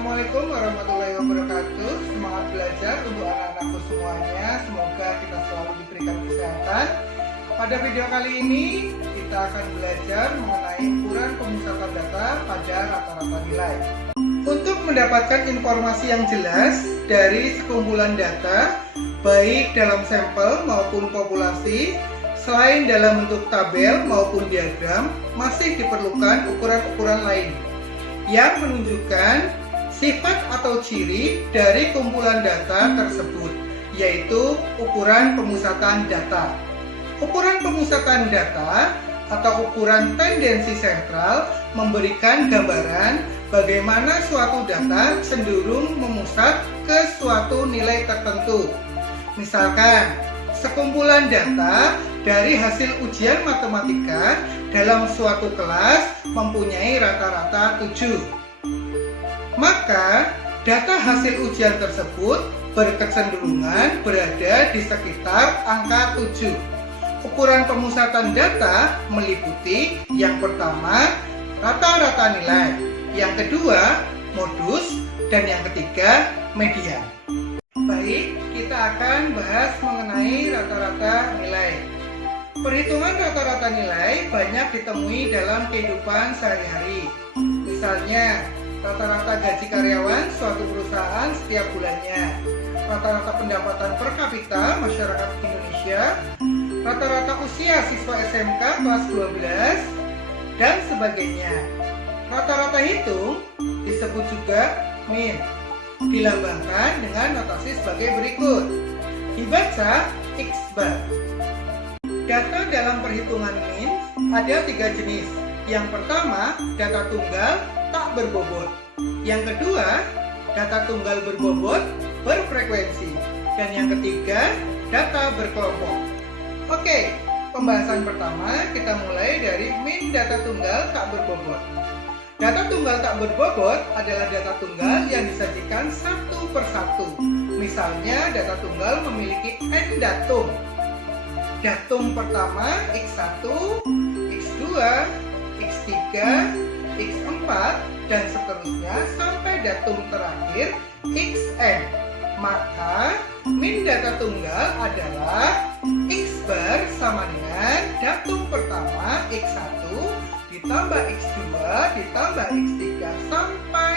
Assalamualaikum warahmatullahi wabarakatuh. Semangat belajar untuk anak-anakku semuanya. Semoga kita selalu diberikan kesehatan. Pada video kali ini kita akan belajar mengenai ukuran pemusatan data pada rata-rata nilai. Untuk mendapatkan informasi yang jelas dari sekumpulan data, baik dalam sampel maupun populasi, selain dalam bentuk tabel maupun diagram, masih diperlukan ukuran-ukuran lain yang menunjukkan sifat atau ciri dari kumpulan data tersebut, yaitu ukuran pemusatan data. Ukuran pemusatan data atau ukuran tendensi sentral memberikan gambaran bagaimana suatu data cenderung memusat ke suatu nilai tertentu. Misalkan, sekumpulan data dari hasil ujian matematika dalam suatu kelas mempunyai rata-rata 7. Maka, data hasil ujian tersebut berkecenderungan berada di sekitar angka 7. Ukuran pemusatan data meliputi yang pertama, rata-rata nilai, yang kedua, modus, dan yang ketiga, median. Baik, kita akan bahas mengenai rata-rata nilai. Perhitungan rata-rata nilai banyak ditemui dalam kehidupan sehari-hari. Misalnya, rata-rata gaji karyawan suatu perusahaan setiap bulannya, rata-rata pendapatan per kapita masyarakat Indonesia, rata-rata usia siswa SMK kelas 12, dan sebagainya. Rata-rata hitung disebut juga min, dilambangkan dengan notasi sebagai berikut. Dibaca X bar. Data dalam perhitungan min ada 3 jenis. Yang pertama, data tunggal tak berbobot. Yang kedua, data tunggal berbobot berfrekuensi. Dan yang ketiga, data berkelompok. Oke, pembahasan pertama kita mulai dari min data tunggal tak berbobot. Data tunggal tak berbobot adalah data tunggal yang disajikan satu per satu. Misalnya, data tunggal memiliki n datum. Datum pertama X1, X2, X3, X4, dan seterusnya sampai datum terakhir Xn. Maka, min data tunggal adalah X bar sama dengan datum pertama X1 ditambah X2 ditambah X3 sampai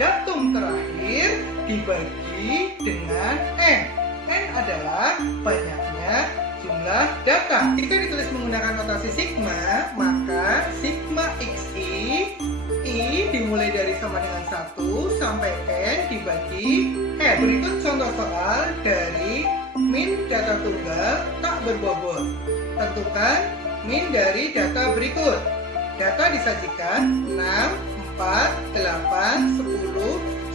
datum terakhir dibagi dengan N. N adalah banyaknya jumlah data. Jika ditulis menggunakan notasi sigma, maka sigma XI, I dimulai dari sama dengan 1 sampai N dibagi N. Berikut contoh soal dari min data tunggal tak berbobot. Tentukan min dari data berikut. Data disajikan 6, 4, 8, 10,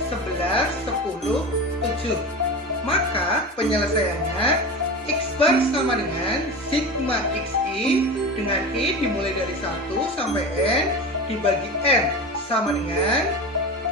11, 10, 7. Maka penyelesaiannya X bar sama dengan sigma XI dengan I dimulai dari 1 sampai N dibagi N sama dengan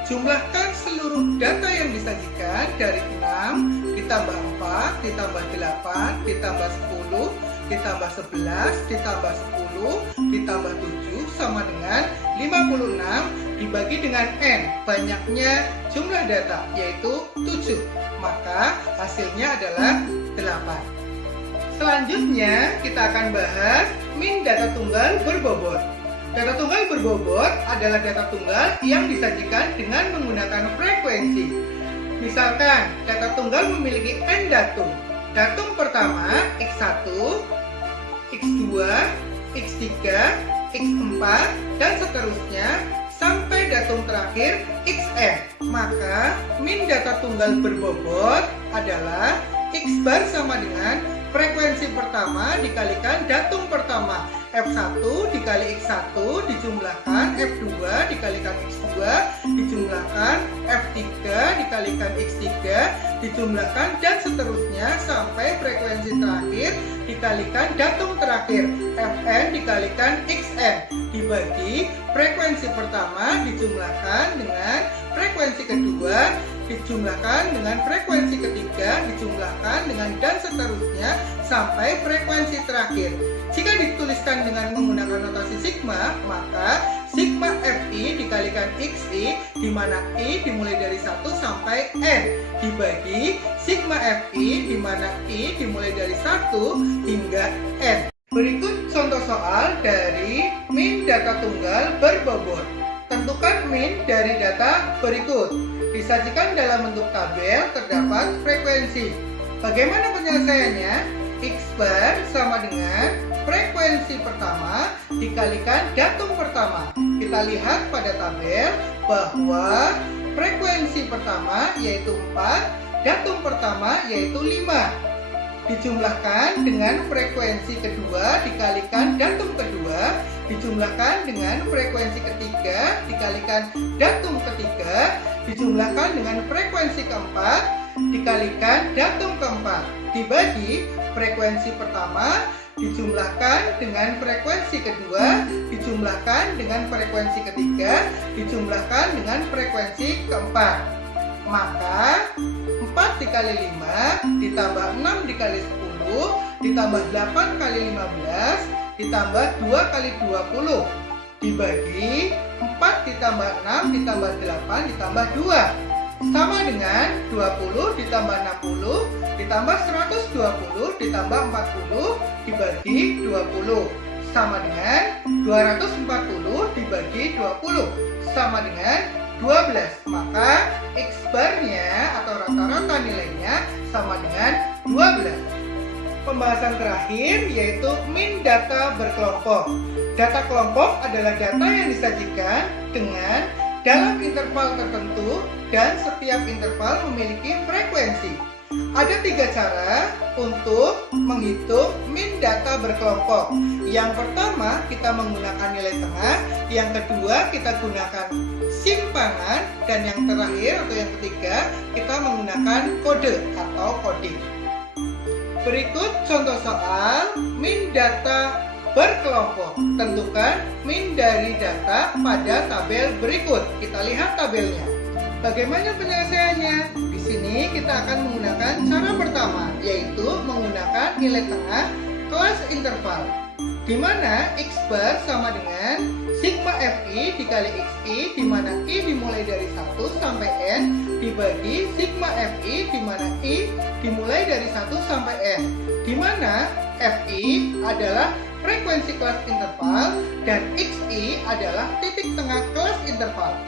jumlahkan seluruh data yang disajikan dari 6 ditambah 4 ditambah 8 ditambah 10 ditambah 11 ditambah 10 ditambah 7 sama dengan 56 dibagi dengan N, banyaknya jumlah data yaitu 7. Maka hasilnya adalah 8. Selanjutnya kita akan bahas min data tunggal berbobot. Data tunggal berbobot adalah data tunggal yang disajikan dengan menggunakan frekuensi. Misalkan, data tunggal memiliki n datum. Datum pertama X1, X2, X3, X4, dan seterusnya sampai datum terakhir Xn. Maka, min data tunggal berbobot adalah X bar sama dengan frekuensi pertama dikalikan datum pertama. F1 dikali X1 dijumlahkan F2 dikalikan X2 dijumlahkan F3 dikalikan X3 dijumlahkan dan seterusnya sampai frekuensi terakhir dikalikan datum terakhir Fn dikalikan Xn dibagi frekuensi pertama dijumlahkan dengan frekuensi kedua dijumlahkan dengan frekuensi ketiga dijumlahkan dengan dan seterusnya sampai frekuensi terakhir. Jika dituliskan dengan menggunakan notasi sigma, maka sigma FI dikalikan XI, di mana I dimulai dari 1 sampai N, dibagi sigma FI di mana I dimulai dari 1 hingga N. Berikut contoh soal dari min data tunggal berbobot. Tentukan min dari data berikut. Disajikan dalam bentuk tabel, terdapat frekuensi. Bagaimana penyelesaiannya? X bar sama dengan frekuensi pertama dikalikan datum pertama. Kita lihat pada tabel bahwa frekuensi pertama yaitu 4, datum pertama yaitu 5. Dijumlahkan dengan frekuensi kedua dikalikan datum kedua, dijumlahkan dengan frekuensi ketiga dikalikan datum ketiga, dijumlahkan dengan frekuensi keempat dikalikan datum keempat, dibagi frekuensi pertama dijumlahkan dengan frekuensi kedua, dijumlahkan dengan frekuensi ketiga, dijumlahkan dengan frekuensi keempat. Maka 4 dikali 5 ditambah 6 dikali 10 ditambah 8 kali 15 ditambah 2 kali 20 dibagi 4 ditambah 6 ditambah 8 ditambah 2 sama dengan 20 ditambah 60 ditambah 120 ditambah 40 dibagi 20 sama dengan 240 dibagi 20 sama dengan 12. Maka X barnya atau rata-rata nilainya sama dengan 12. Pembahasan terakhir yaitu min data berkelompok. Data kelompok adalah data yang disajikan dengan dalam interval tertentu dan setiap interval memiliki frekuensi. Ada 3 cara untuk menghitung min data berkelompok. Yang pertama kita menggunakan nilai tengah, yang kedua kita gunakan simpangan, dan yang terakhir atau yang ketiga kita menggunakan kode atau coding. Berikut contoh soal min data berkelompok. Tentukan min dari data pada tabel berikut. Kita lihat tabelnya. Bagaimana penyelesaiannya? Di sini kita akan menggunakan cara pertama, yaitu menggunakan nilai tengah kelas interval, di mana X bar sama dengan sigma FI dikali XI, di mana I dimulai dari 1 sampai N, dibagi sigma FI di mana I dimulai dari 1 sampai N, di mana FI adalah frekuensi kelas interval dan XI adalah titik tengah kelas interval.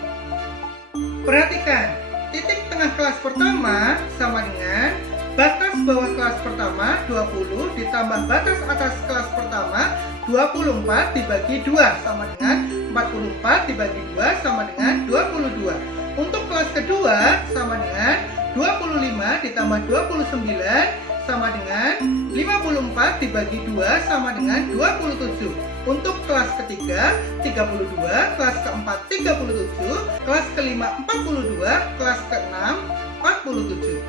Perhatikan, titik tengah kelas pertama sama dengan batas bawah kelas pertama 20 ditambah batas atas kelas pertama 24 dibagi 2 sama dengan 44 dibagi 2 sama dengan 22. Untuk kelas kedua sama dengan 25 ditambah 29 sama dengan 54 dibagi 2 sama dengan 27. Untuk kelas ketiga 32, kelas keempat 37, kelas kelima 42, kelas keenam 47.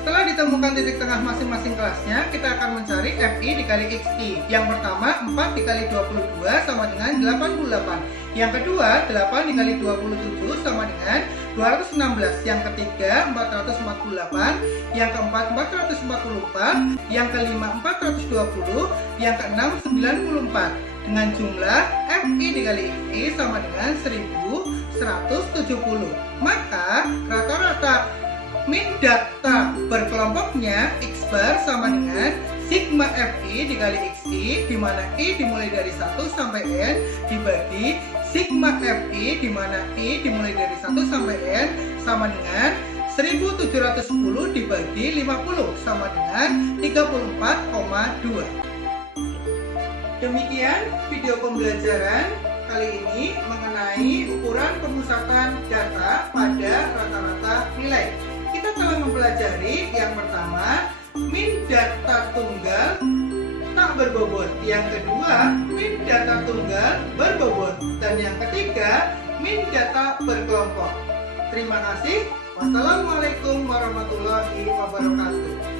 Setelah ditemukan titik tengah masing-masing kelasnya, kita akan mencari FI dikali XI. Yang pertama 4 dikali 22 sama dengan 88. Yang kedua 8 dikali 27 sama dengan 216. Yang ketiga 448. Yang keempat 444. Yang kelima 420. Yang keenam 94. Dengan jumlah FI dikali XI sama dengan 1170. Maka rata-rata min data berkelompoknya X bar sama dengan sigma FI dikali XI, di mana I dimulai dari 1 sampai N, dibagi sigma FI di mana I dimulai dari 1 sampai N sama dengan 1710 dibagi 50 sama dengan 34,2. Demikian video pembelajaran kali ini mengenai ukuran pemusatan data pada rata-rata nilai. Kita telah mempelajari yang pertama min data tunggal tak berbobot, yang kedua min data tunggal berbobot, dan yang ketiga min data berkelompok. Terima kasih. Wassalamualaikum warahmatullahi wabarakatuh.